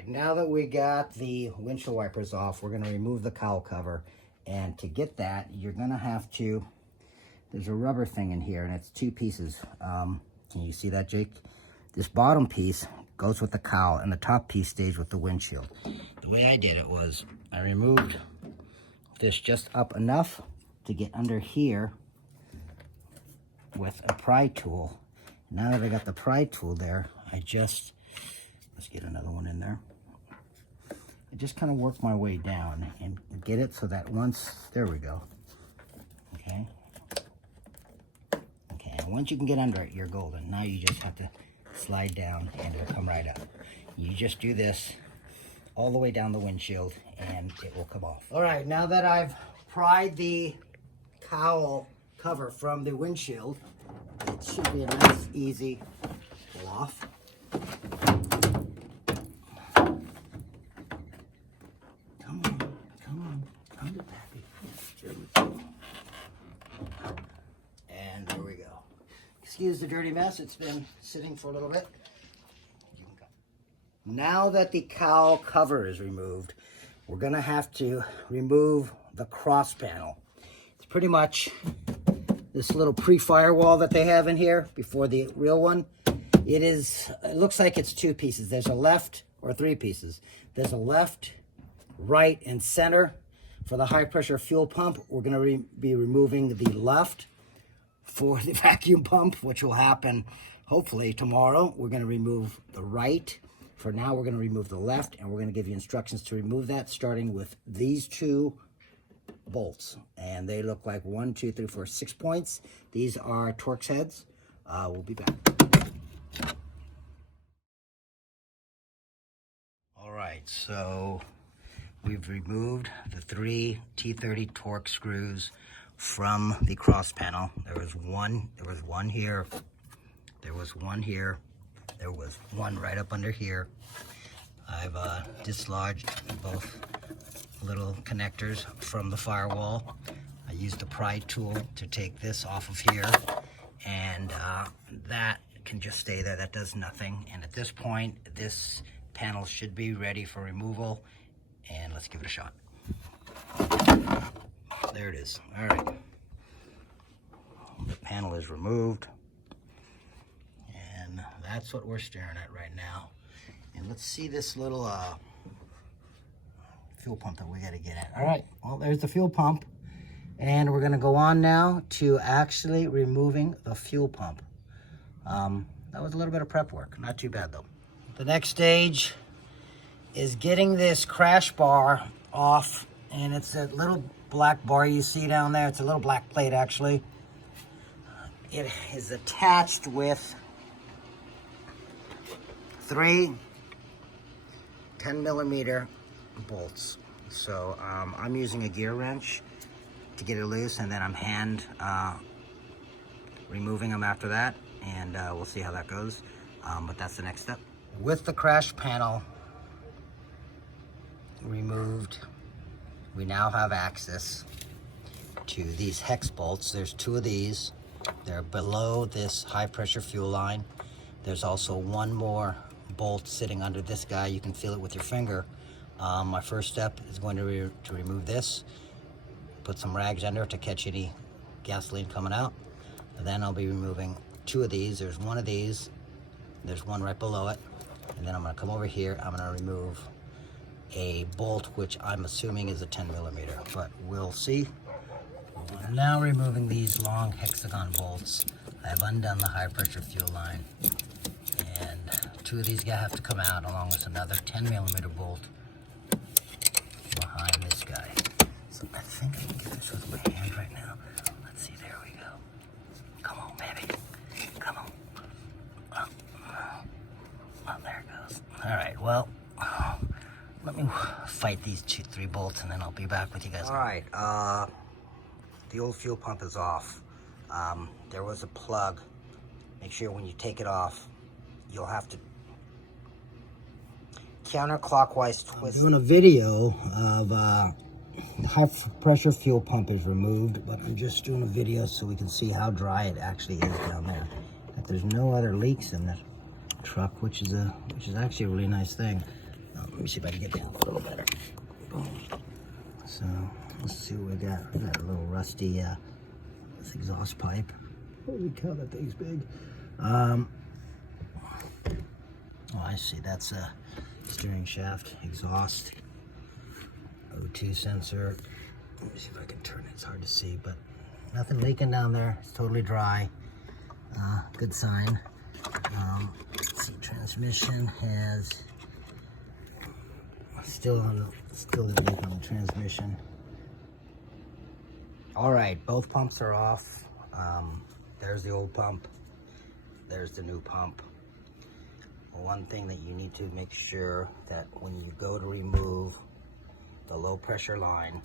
right, now that we got the windshield wipers off, we're going to remove the cowl cover. And to get that, you're going to have to, there's a rubber thing in here, and it's two pieces. Can you see that, Jake? This bottom piece goes with the cowl, and the top piece stays with the windshield. The way I did it was, I removed this just up enough to get under here with a pry tool. Now that I got the pry tool there, I just, let's get another one in there. I just kind of work my way down and get it so that once, there we go. Okay. Okay, and once you can get under it, you're golden. Now you just have to slide down and it'll come right up. You just do this all the way down the windshield and it will come off. All right, now that I've pried the cowl cover from the windshield, it should be a nice, easy pull off. Come to Pappy. There we go. And there we go. Excuse the dirty mess, it's been sitting for a little bit. You can go. Now that the cowl cover is removed, we're gonna have to remove the cross panel. It's pretty much this little pre-firewall that they have in here before the real one. It looks like it's two pieces. There's a left, or three pieces. There's a left, right, and center. For the high pressure fuel pump, we're gonna be removing the left. For the vacuum pump, which will happen hopefully tomorrow, we're gonna remove the right. For now, we're gonna remove the left, and we're gonna give you instructions to remove that, starting with these two bolts. And they look like 1, 2, 3, 4, 6 points. These are Torx heads. We'll be back. All right, so we've removed the 3 T30 Torx screws from the cross panel. There was one here, there was one here, there was one right up under here. I've dislodged both little connectors from the firewall. I used a pry tool to take this off of here, and that can just stay there. That does nothing. And at this point, this panel should be ready for removal, and let's give it a shot. There it is. All right. The panel is removed, and that's what we're staring at right now. And let's see this little fuel pump that we got to get at. All right, well, there's the fuel pump, and we're going to go on now to actually removing the fuel pump. That was a little bit of prep work, not too bad though. The next stage is getting this crash bar off, and it's a little black bar you see down there. It's a little black plate actually. It is attached with 3 10mm bolts. So I'm using a gear wrench to get it loose, and then I'm hand removing them after that, and we'll see how that goes. But that's the next step. With the crash panel removed, we now have access to these hex bolts. There's 2 of these. They're below this high pressure fuel line. There's also one more bolt sitting under this guy. You can feel it with your finger. My first step is going to remove this, put some rags under it to catch any gasoline coming out. And then I'll be removing 2 of these. There's one of these, there's one right below it. And then I'm gonna come over here, I'm gonna remove a bolt, which I'm assuming is a 10mm, but we'll see. I'm now removing these long hexagon bolts. I've undone the high pressure fuel line, and 2 of these have to come out, along with another 10mm bolt behind this guy. So I think I can get this with my hand right now. Let's see, there we go. Come on, baby, come on. Oh, there it goes. All right, well, let me fight these 3 bolts, and then I'll be back with you guys. All right, the old fuel pump is off. There was a plug. Make sure when you take it off, you'll have to counterclockwise twist. I'm doing a video of high pressure fuel pump is removed, but I'm just doing a video so we can see how dry it actually is down there. There's no other leaks in the truck, which is actually a really nice thing. Let me see if I can get down a little better. Boom. So let's see what we got. We got a little rusty this exhaust pipe. Holy cow, that thing's big. Oh, I see. That's a steering shaft exhaust. O2 sensor. Let me see if I can turn it. It's hard to see, but nothing leaking down there. It's totally dry. Good sign. Let's see, transmission has still the leak on the transmission. All right, both pumps are off. There's the old pump. There's the new pump. One thing that you need to make sure that when you go to remove the low pressure line,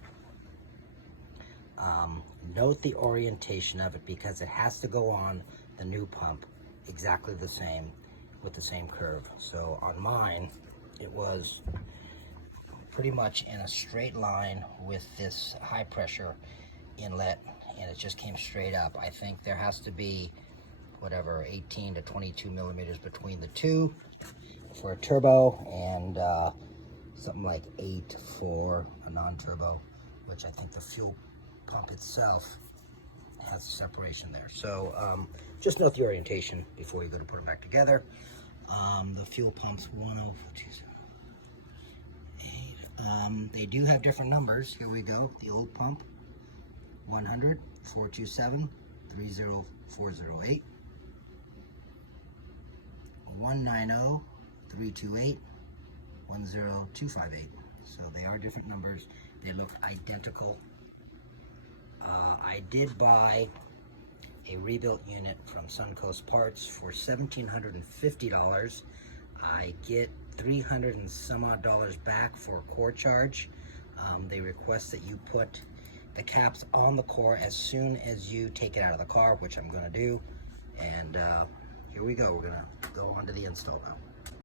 note the orientation of it, because it has to go on the new pump exactly the same with the same curve. So on mine, it was pretty much in a straight line with this high pressure inlet, and it just came straight up. I think there has to be whatever 18 to 22 millimeters between the two for a turbo, and something like 8 for a non-turbo, which I think the fuel pump itself has a separation there. So just note the orientation before you go to put them back together. The fuel pumps 10278. They do have different numbers. Here we go. The old pump 100 427 30408, 190 328 10258. So they are different numbers. They look identical. I did buy a rebuilt unit from Suncoast Parts for $1,750. I get $300 and some odd back for a core charge. They request that you put the caps on the core as soon as you take it out of the car, which I'm going to do. And here we go. We're going to go on to the install now.